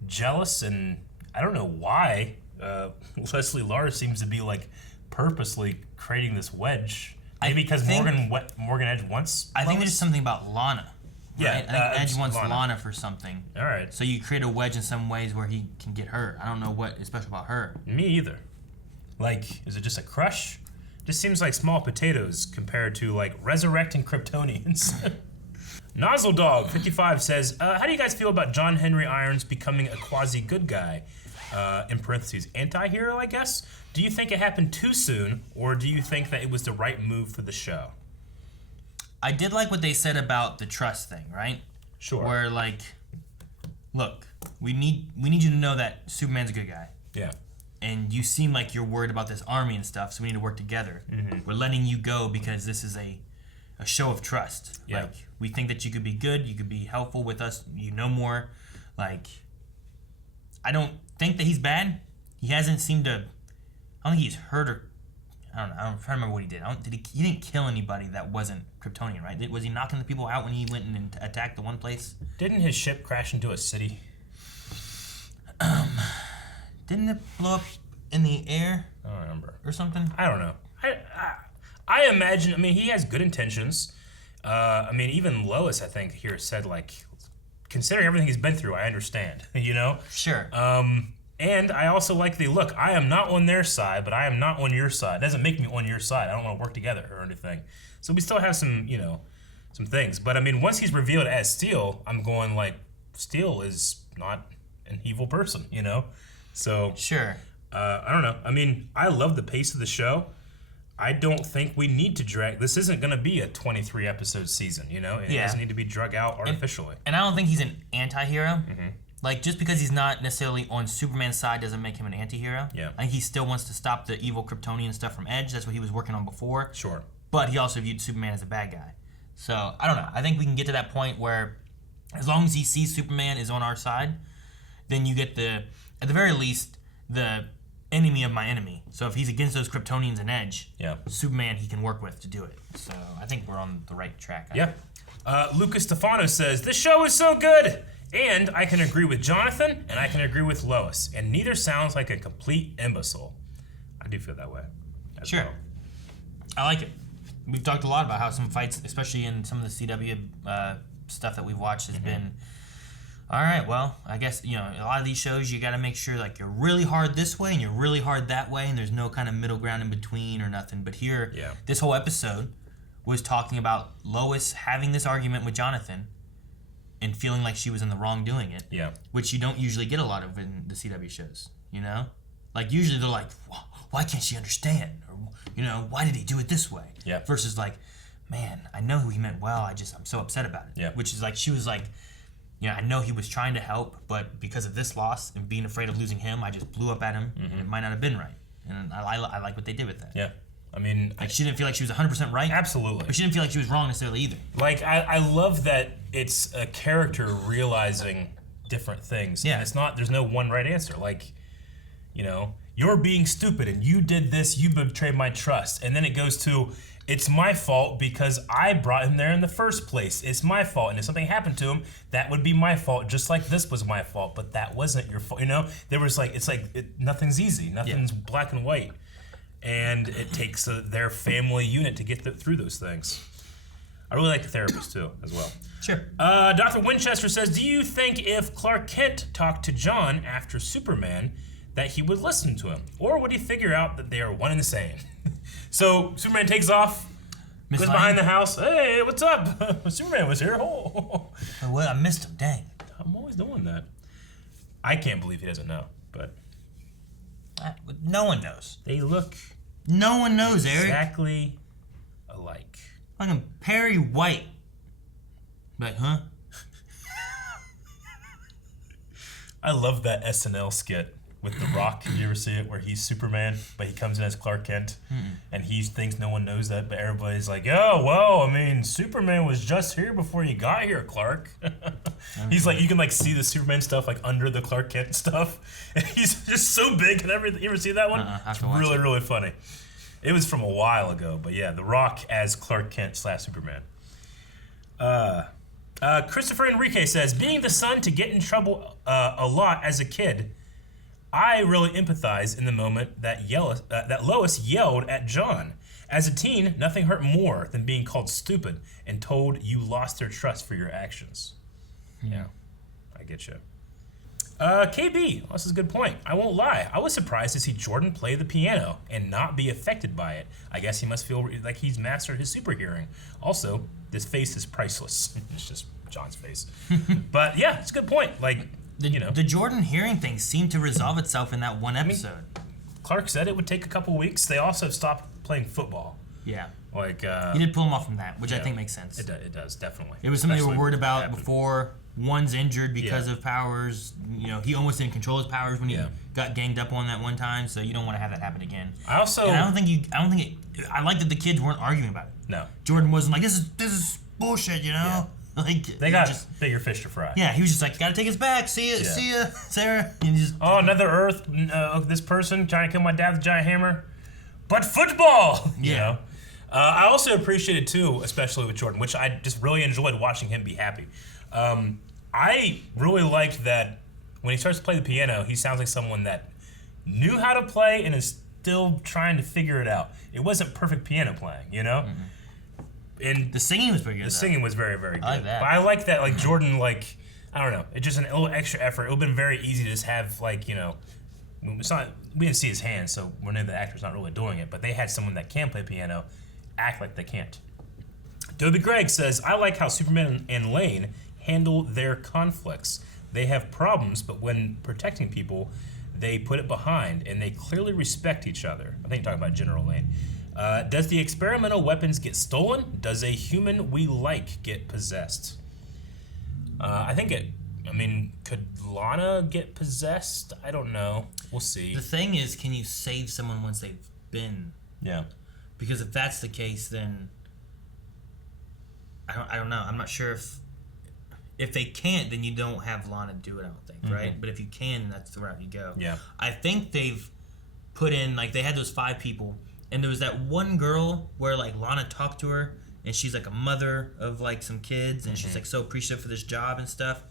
jealous, and I don't know why Leslie Lars seems to be, like, purposely creating this wedge. Maybe because Morgan Edge wants I think there's something about Lana. Yeah, right? I think Edge wants Lana for something. All right. So you create a wedge in some ways where he can get her. I don't know what is special about her. Me either. Like, is it just a crush? Just seems like small potatoes compared to, like, resurrecting Kryptonians. Nozzle Dog 55 says, how do you guys feel about John Henry Irons becoming a quasi-good guy? In parentheses, anti-hero, I guess? Do you think it happened too soon, or do you think that it was the right move for the show? I did like what they said about the trust thing, right? Sure. Where, like, look, we need you to know that Superman's a good guy. Yeah. And you seem like you're worried about this army and stuff, so we need to work together. Mm-hmm. We're letting you go because this is a show of trust. Yeah. Like, we think that you could be good, you could be helpful with us, you know more. Like, I don't think that he's bad. He hasn't seemed to, I don't think he's hurt or, I don't know, I'm trying to remember what he did. He didn't kill anybody that wasn't Kryptonian, right? Was he knocking the people out when he went and attacked the one place? Didn't his ship crash into a city? Didn't it blow up in the air? I don't remember. Or something? I don't know. I imagine, I mean, he has good intentions. I mean, even Lois, I think, here said, like, considering everything he's been through, I understand, you know? Sure. And I also like the, look, I am not on their side, but I am not on your side. It doesn't make me on your side. I don't want to work together or anything. So we still have some, you know, some things. But, I mean, once he's revealed as Steel, I'm going, like, Steel is not an evil person, you know? So, sure. I don't know. I mean, I love the pace of the show. I don't think we need to drag. This isn't going to be a 23 episode season, you know? It doesn't need to be drug out artificially. And I don't think he's an anti-hero. Mm-hmm. Like, just because he's not necessarily on Superman's side doesn't make him an anti-hero. Yeah. I think he still wants to stop the evil Kryptonian stuff from Edge. That's what he was working on before. Sure. But he also viewed Superman as a bad guy. So, I don't know. I think we can get to that point where as long as he sees Superman is on our side, then you get at the very least, the enemy of my enemy. So if he's against those Kryptonians and Edge, Superman he can work with to do it. So I think we're on the right track. Yeah. Lucas Stefano says, this show is so good! And I can agree with Jonathan, and I can agree with Lois. And neither sounds like a complete imbecile. I do feel that way. Sure. Well. I like it. We've talked a lot about how some fights, especially in some of the CW stuff that we've watched, has been, all right, well, I guess, you know, a lot of these shows, you got to make sure, like, you're really hard this way and you're really hard that way, and there's no kind of middle ground in between or nothing. But here, this whole episode was talking about Lois having this argument with Jonathan and feeling like she was in the wrong doing it. Yeah. Which you don't usually get a lot of in the CW shows, you know? Like, usually they're like, why can't she understand? Or, you know, why did he do it this way? Yeah. Versus like, man, I know who he meant well, I'm so upset about it. Yeah. Which is like, she was like, you know, I know he was trying to help, but because of this loss and being afraid of losing him, I just blew up at him, and it might not have been right. And I like what they did with that. Yeah. I mean, like, she didn't feel like she was 100% right. Absolutely. But she didn't feel like she was wrong necessarily either. Like, I love that it's a character realizing different things. Yeah. And there's no one right answer. Like, you know, you're being stupid and you did this, you betrayed my trust. And then it goes to, it's my fault because I brought him there in the first place. It's my fault. And if something happened to him, that would be my fault, just like this was my fault. But that wasn't your fault. You know, there was like, nothing's easy. Nothing's black and white. And it takes their family unit to get through those things. I really like the therapist too, as well. Sure. Dr. Winchester says, do you think if Clark Kent talked to John after Superman, that he would listen to him? Or would he figure out that they are one and the same? So Superman takes off, goes behind the house. Hey, what's up? Superman was here. Oh. Well, I missed him. Dang. I'm always doing that. I can't believe he doesn't know, but no one knows. They look No one knows, Eric. Exactly alike. Fucking Perry White. Like, huh? I love that SNL skit with The Rock. Did you ever see it? Where he's Superman, but he comes in as Clark Kent, and he thinks no one knows that, but everybody's like, "Oh, well, I mean, Superman was just here before you got here, Clark." He's like, you can like see the Superman stuff like under the Clark Kent stuff, and he's just so big and everything. You ever see that one? It's really, really funny. It was from a while ago, but yeah, The Rock as Clark Kent / Superman. Christopher Enrique says, being the son to get in trouble a lot as a kid, I really empathize in the moment that Lois yelled at John. As a teen, nothing hurt more than being called stupid and told you lost their trust for your actions. Yeah, I get you. KB, this is a good point. I won't lie. I was surprised to see Jordan play the piano and not be affected by it. I guess he must feel like he's mastered his super hearing. Also, this face is priceless. It's just John's face. But yeah, it's a good point. Like, the Jordan hearing thing seemed to resolve itself in that one episode. Clark said it would take a couple weeks. They also stopped playing football. Yeah. Like, you did pull him off from that, which I think makes sense. It does, definitely. It was something they were worried about before. One's injured because of powers. You know, he almost didn't control his powers when he got ganged up on that one time. So you don't want to have that happen again. I like that the kids weren't arguing about it. No. Jordan wasn't like, this is bullshit, you know. Yeah. Like they got bigger fish to fry. Yeah, he was just like, gotta take us back. See ya, Sarah. And just, another Earth. This person trying to kill my dad with a giant hammer, but football. You know. I also appreciated too, especially with Jordan, which I just really enjoyed watching him be happy. I really liked that when he starts to play the piano, he sounds like someone that knew how to play and is still trying to figure it out. It wasn't perfect piano playing, you know? And the singing was pretty good. The singing was very, very good. I like that. But I like that, like, Jordan, like, I don't know, it's just a little extra effort. It would have been very easy to just have, like, you know, we didn't see his hands, so we know the actor's not really doing it, but they had someone that can play piano act like they can't. Dobie Gregg says, I like how Superman and Lane handle their conflicts. They have problems, but when protecting people, they put it behind, and they clearly respect each other. I think you're talking about General Lane. Does the experimental weapons get stolen? Does a human we like get possessed? Could Lana get possessed? I don't know. We'll see. The thing is, can you save someone once they've been? Yeah. Because if that's the case, then I don't know. I'm not sure if they can't, then you don't have Lana do it, I don't think, right? But if you can, that's the route you go. Yeah. I think they've put in, like, they had those 5 people, and there was that one girl where, like, Lana talked to her, and she's, like, a mother of, like, some kids, and she's, like, so appreciative for this job and stuff,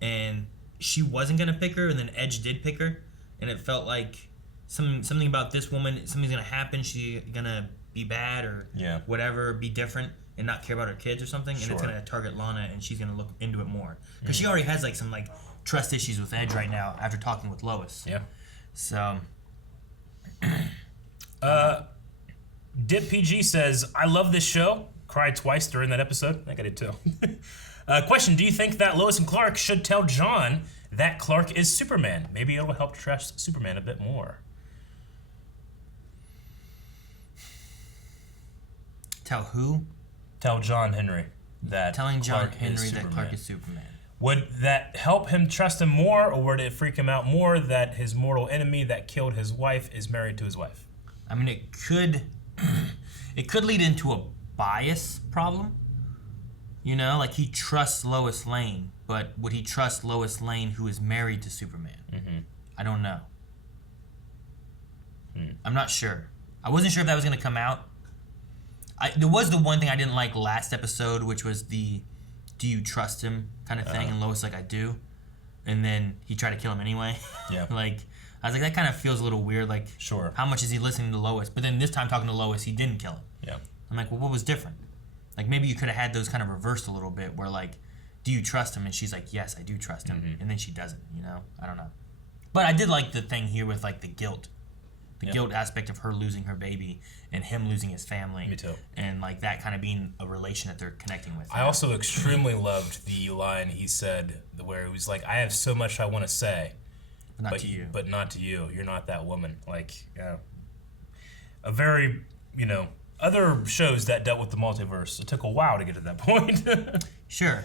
and she wasn't going to pick her, and then Edge did pick her, and it felt like something about this woman, something's going to happen, she's going to be bad or whatever, be different, and not care about her kids or something, and it's going to target Lana, and she's going to look into it more. Because she already has, like, some, like, trust issues with Edge right now after talking with Lois. Yeah. So... Dip PG says, I love this show. Cried twice during that episode. I think I did too. Question, do you think that Lois and Clark should tell John that Clark is Superman? Maybe it'll help trust Superman a bit more. Tell who? Tell John Henry that Telling John Clark Henry is that Superman. Clark is Superman. Would that help him trust him more, or would it freak him out more that his mortal enemy that killed his wife is married to his wife? I mean, it could lead into a bias problem. You know, like he trusts Lois Lane, but would he trust Lois Lane who is married to Superman? I don't know. I'm not sure. I wasn't sure if that was going to come out. There was the one thing I didn't like last episode, which was the do you trust him kind of thing, and Lois like, I do. And then he tried to kill him anyway. Yeah. Like, I was like, that kind of feels a little weird. Like, sure. How much is he listening to Lois? But then this time talking to Lois, he didn't kill him. Yeah. I'm like, well, what was different? Like, maybe you could have had those kind of reversed a little bit where, like, do you trust him? And she's like, yes, I do trust him. And then she doesn't, you know? I don't know. But I did like the thing here with, like, the guilt. The guilt aspect of her losing her baby and him losing his family. Me too. And, like, that kind of being a relation that they're connecting with. I also extremely loved the line he said where he was like, I have so much I want to say. But not to you. But not to you. You're not that woman. Like, yeah. a very, other shows that dealt with the multiverse, it took a while to get to that point. Sure.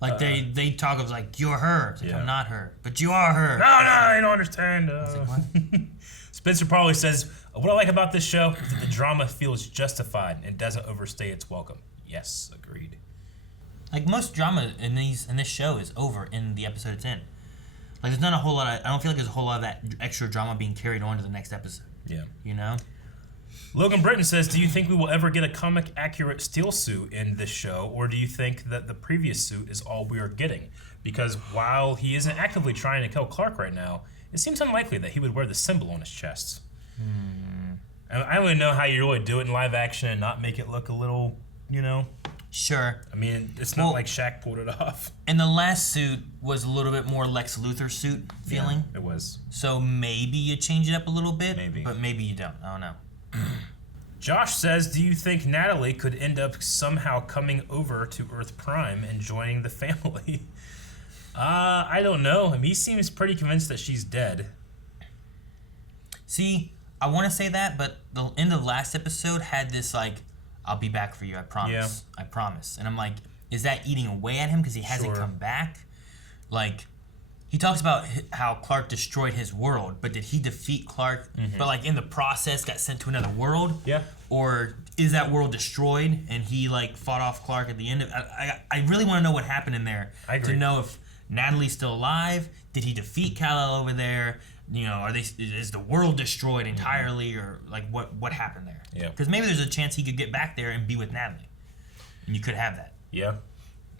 Like they talk of like, you're her. It's like, I'm not her. But you are her. No, I don't understand. Like, what? Spencer probably says, what I like about this show is that the drama feels justified and doesn't overstay its welcome. Yes, agreed. Like most drama in this show is over in the episode it's in. Like there's not a whole lot of, I don't feel like there's a whole lot of that extra drama being carried on to the next episode. Yeah. You know? Logan Britton says, do you think we will ever get a comic-accurate Steel suit in this show, or do you think that the previous suit is all we are getting? Because while he isn't actively trying to kill Clark right now, it seems unlikely that he would wear the symbol on his chest. I don't even know how you really do it in live action and not make it look a little, Sure. I mean, it's not like Shaq pulled it off. And the last suit was a little bit more Lex Luthor suit feeling. Yeah, it was. So maybe you change it up a little bit. Maybe. But maybe you don't. I don't know. Josh says, do you think Natalie could end up somehow coming over to Earth Prime and joining the family? I don't know. I mean, he seems pretty convinced that she's dead. See, I want to say that, but the end of the last episode had this like, I'll be back for you, I promise. Yeah. I promise. And I'm like, is that eating away at him because he hasn't come back? Like, he talks about how Clark destroyed his world, but did he defeat Clark, but like in the process got sent to another world? Yeah. Or is that world destroyed and he like fought off Clark at the end of I really want to know what happened in there. I agree. To know if Natalie's still alive. Did he defeat Kal-El over there? Is the world destroyed entirely, or like what happened there? Yeah. Because maybe there's a chance he could get back there and be with Natalie, and you could have that. Yeah.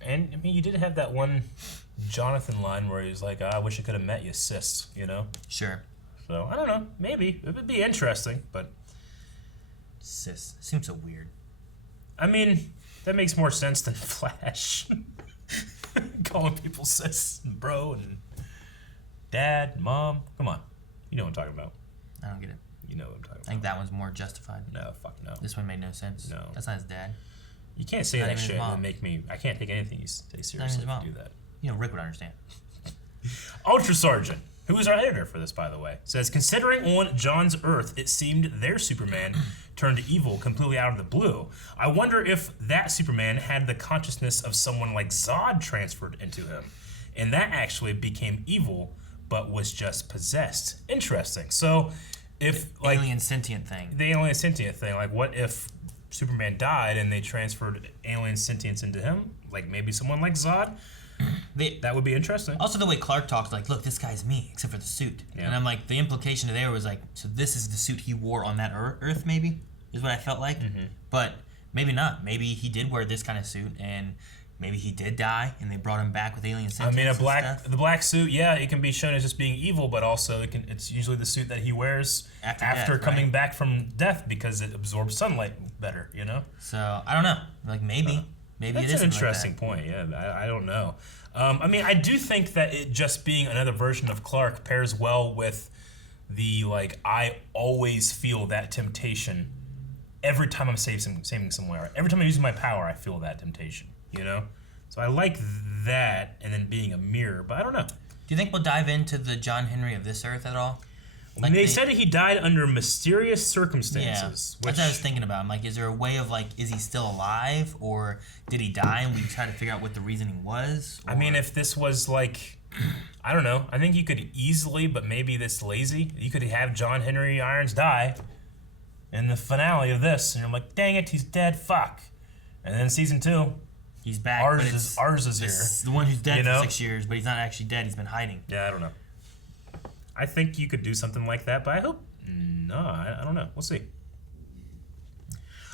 And I mean, you did have that one Jonathan line where he was like, I wish I could have met you, sis, Sure. So, I don't know. Maybe. It would be interesting, but... Sis. Seems so weird. I mean, that makes more sense than Flash. Calling people sis and bro and dad, mom. Come on. You know what I'm talking about. I don't get it. You know what I'm talking about. I think that one's more justified. No, fuck no. This one made no sense. No. That's not his dad. You can't say Not that even shit his and mom. make me... I can't take anything you say seriously his if mom. you do that. Rick would understand. Ultra Sergeant, who is our editor for this, by the way, says, considering on John's Earth it seemed their Superman turned evil completely out of the blue, I wonder if that Superman had the consciousness of someone like Zod transferred into him, and that actually became evil, but was just possessed. Interesting. So, if the alien sentient thing. The alien sentient thing, like what if Superman died and they transferred alien sentience into him? Like maybe someone like Zod? That would be interesting. Also, the way Clark talks, like, look, this guy's me, except for the suit. Yeah. And I'm like, the implication there was like, so this is the suit he wore on that Earth, maybe, is what I felt like. But maybe not. Maybe he did wear this kind of suit, and maybe he did die, and they brought him back with alien sentience. I mean, the black suit, yeah, it can be shown as just being evil, but also it's usually the suit that he wears after death, coming right? back from death because it absorbs sunlight better, So I don't know. Like maybe that's it is an interesting point. Yeah, I don't know. I mean, I do think that it just being another version of Clark pairs well with the like I always feel that temptation every time I'm saving somewhere. Every time I'm using my power, I feel that temptation. So I like that, and then being a mirror, but I don't know. Do you think we'll dive into the John Henry of this Earth at all? Like they said he died under mysterious circumstances. Yeah, that's what I was thinking about. I'm like, is there a way of like, is he still alive, or did he die and we try to figure out what the reasoning was? Or... I mean, if this was like, I don't know. I think you could easily, but maybe this lazy, you could have John Henry Irons die in the finale of this, and you're like, dang it, he's dead, fuck. And then season 2, he's back. Ours is here. The one who's dead for 6 years, but he's not actually dead. He's been hiding. Yeah, I don't know. I think you could do something like that, but I hope no. I don't know. We'll see.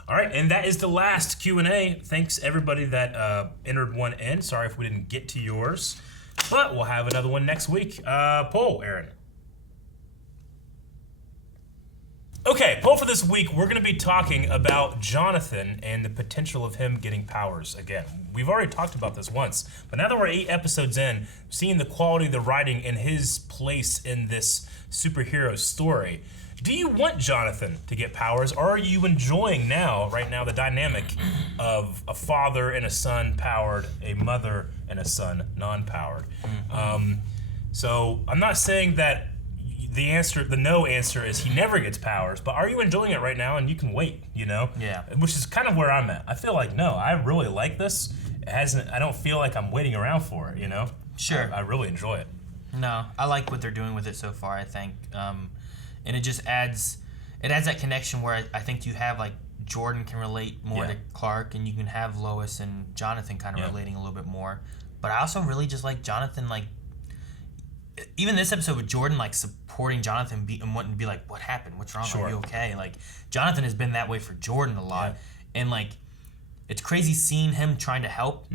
All right, and that is the last Q&A. Thanks everybody that entered one in. Sorry if we didn't get to yours, but we'll have another one next week. Poll, Aaron. Okay, poll for this week, we're going to be talking about Jonathan and the potential of him getting powers again. We've already talked about this once, but now that we're 8 episodes in, seeing the quality of the writing and his place in this superhero story, do you want Jonathan to get powers, or are you enjoying right now, the dynamic of a father and a son powered, a mother and a son non-powered? So I'm not saying that the no answer is he never gets powers. But are you enjoying it right now? And you can wait, you know? Yeah. Which is kind of where I'm at. I feel like, no, I really like this. I don't feel like I'm waiting around for it, you know? Sure. I really enjoy it. No, I like what they're doing with it so far, I think. And it just adds that connection where I think you have, like, Jordan can relate more to Clark, and you can have Lois and Jonathan kind of relating a little bit more. But I also really just like Jonathan, like, even this episode with Jordan, like, supporting Jonathan and wanting to be like, what happened? What's wrong? Sure. Are you okay? Like, Jonathan has been that way for Jordan a lot. Yeah. And, like, it's crazy seeing him trying to help,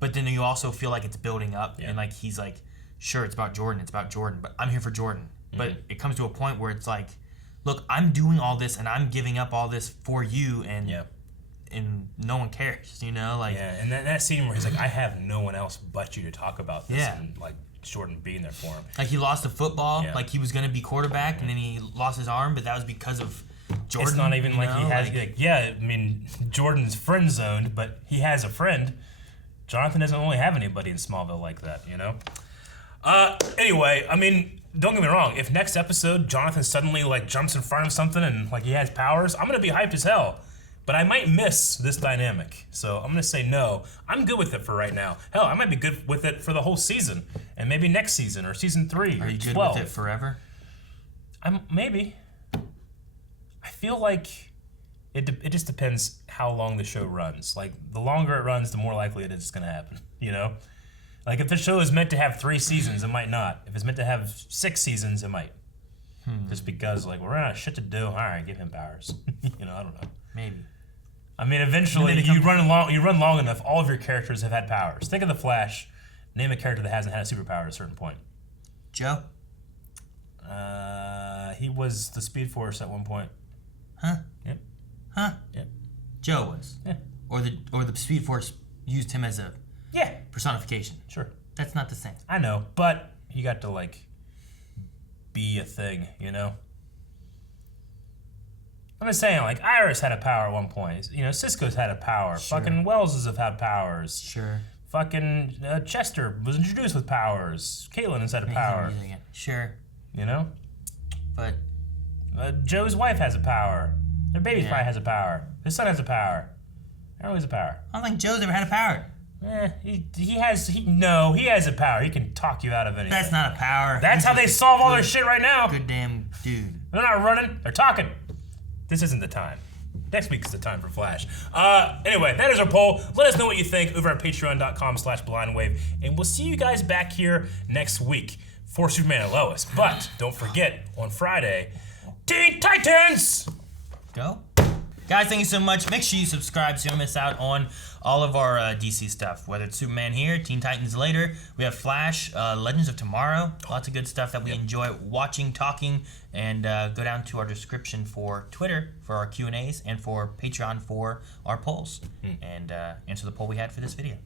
but then you also feel like it's building up. And, like, he's like, sure, it's about Jordan, but I'm here for Jordan. But it comes to a point where it's like, look, I'm doing all this and I'm giving up all this for you, and no one cares, you know? Like, and that scene where he's like, I have no one else but you to talk about this, and like Jordan being there for him. Like, he lost the football, like he was gonna be quarterback, and then he lost his arm, but that was because of Jordan. It's not even like he has, I mean, Jordan's friend zoned, but he has a friend. Jonathan doesn't really have anybody in Smallville like that, you know? Anyway, I mean, don't get me wrong. If next episode Jonathan suddenly like jumps in front of something and like he has powers, I'm gonna be hyped as hell. But I might miss this dynamic, so I'm gonna say no. I'm good with it for right now. Hell, I might be good with it for the whole season, and maybe next season or season 3 Are or you 12. good with it forever? Maybe. I feel like it just depends how long the show runs. Like, the longer it runs, the more likely it is it's gonna happen. You know. Like, if the show is meant to have 3 seasons, it might not. If it's meant to have 6 seasons, it might. Just because, like, we're out of shit to do. All right, give him powers. You know, I don't know. Maybe. I mean, eventually, you run long enough, all of your characters have had powers. Think of the Flash. Name a character that hasn't had a superpower at a certain point. Joe? He was the Speed Force at one point. Huh? Yep. Huh? Yep. Joe was. Yeah. Or the Speed Force used him as a personification. Sure. That's not the same. I know, but he got to, like, be a thing, you know? I'm just saying, like, Iris had a power at one point. You know, Cisco's had a power. Sure. Fucking Wells's have had powers. Sure. Fucking Chester was introduced with powers. Caitlin has had a power. Sure. You know? But Joe's wife has a power. Their baby probably has a power. His son has a power. Everyone has a power. I don't think Joe's ever had a power. He has a power. He can talk you out of anything. That's not a power. That's how they solve all their shit right now. Good damn dude. They're not running. They're talking. This isn't the time. Next week is the time for Flash. Anyway, that is our poll. Let us know what you think over at patreon.com/blindwave. And we'll see you guys back here next week for Superman and Lois. But don't forget, on Friday, Teen Titans! Go. Guys, thank you so much. Make sure you subscribe so you don't miss out on all of our DC stuff. Whether it's Superman here, Teen Titans later, we have Flash, Legends of Tomorrow. Lots of good stuff that we enjoy watching, talking, and go down to our description for Twitter for our Q&As and for Patreon for our polls. And answer the poll we had for this video.